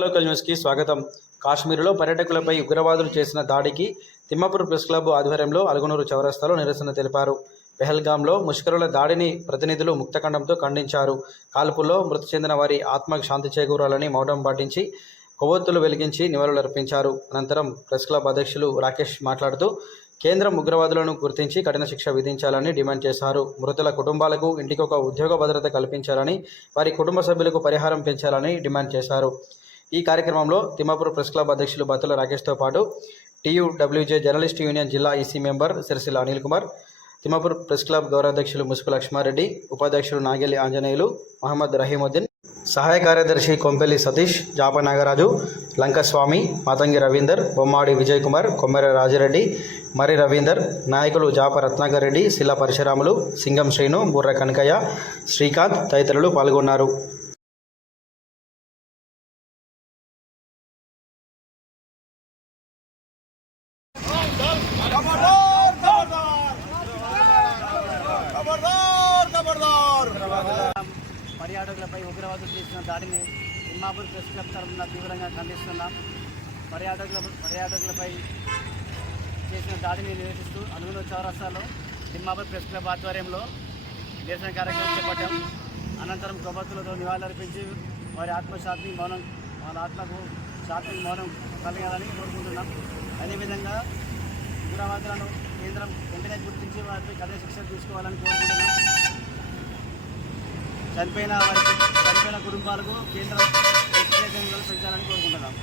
Local న్యూస్కి స్వాగతం. కాశ్మీర్లో పర్యాటకులపై ఉగ్రవాదులు చేసిన దాడికి తిమ్మాపూర్ ప్రెస్ క్లబ్ ఆధ్వర్యంలో అలుగునూరు చౌరస్తాలో నిరసన తెలిపారు. పెహల్గాంలో ముష్కరుల దాడిని ప్రతినిధులు ముక్తఖండంతో ఖండించారు. కాల్పుల్లో మృతి చెందిన వారి ఆత్మకు శాంతి చేకూరాలని మౌనం పాటించి కొవ్వొత్తులు వెలిగించి నివాళులర్పించారు. అనంతరం ప్రెస్ క్లబ్ అధ్యక్షులు రాకేష్ మాట్లాడుతూ కేంద్రం ఉగ్రవాదులను గుర్తించి కఠిన శిక్ష విధించాలని డిమాండ్ చేశారు. మృతుల కుటుంబాలకు ఇంటికొక ఉద్యోగ భద్రత కల్పించాలని, వారి కుటుంబ సభ్యులకు పరిహారం పెంచాలని డిమాండ్ చేశారు. ఈ కార్యక్రమంలో తిమ్మాపూర్ ప్రెస్ క్లబ్ అధ్యక్షులు బత్తుల రాకేష్తో పాటు టీయూడబ్ల్యూజే జర్నలిస్ట్ యూనియన్ జిల్లా EC member Siricilla Anil Kumar, Timmapur press club గౌరవాధ్యక్షులు ముసుగు లక్ష్మారెడ్డి, ఉపాధ్యక్షులు నాగెల్లి ఆంజనేయులు, మహమ్మద్ రహీముద్దీన్, సహాయ కార్యదర్శి కొంపెల్లి సతీష్, జాప నాగరాజు, లంకస్వామి, మాతంగి రవీందర్, బొమ్మాడి విజయ్ కుమార్, కొమ్మెర రాజిరెడ్డి, మరి రవీందర్, నాయకులు జాప రత్నాకర్ రెడ్డి, సిల్ల పరశురాములు, సింగం శ్రీను, బుర్ర కనకయ్య, శ్రీకాంత్ తదితరులు పాల్గొన్నారు. పర్యాటకులపై ఉగ్రవాదులు చేసిన దాడిని తిమ్మాపూర్ ప్రెస్ క్లబ్ తరఫున తీవ్రంగా ఖండిస్తున్నాం. పర్యాటకులపై చేసిన దాడిని నిరసిస్తూ అలుగునూరు చౌరస్తాలో తిమ్మాపూర్ ప్రెస్ క్లబ్ ఆధ్వర్యంలో నిరసన కార్యక్రమం చేపట్టాం. అనంతరం కొవ్వొత్తులతో నివాళులర్పించి వారి ఆత్మకు శాంతి మౌనం కలగాలని కోరుకుంటున్నాం. అదేవిధంగా ఉగ్రవాదులను కేంద్రం వెంటనే గుర్తించి వారిపై కఠిన శిక్ష తీసుకోవాలని కోరుకుంటున్నాం. చనిపోయిన కుటుంబాలకు కేంద్రం పెంచాలని కోరుకుంటున్నాం.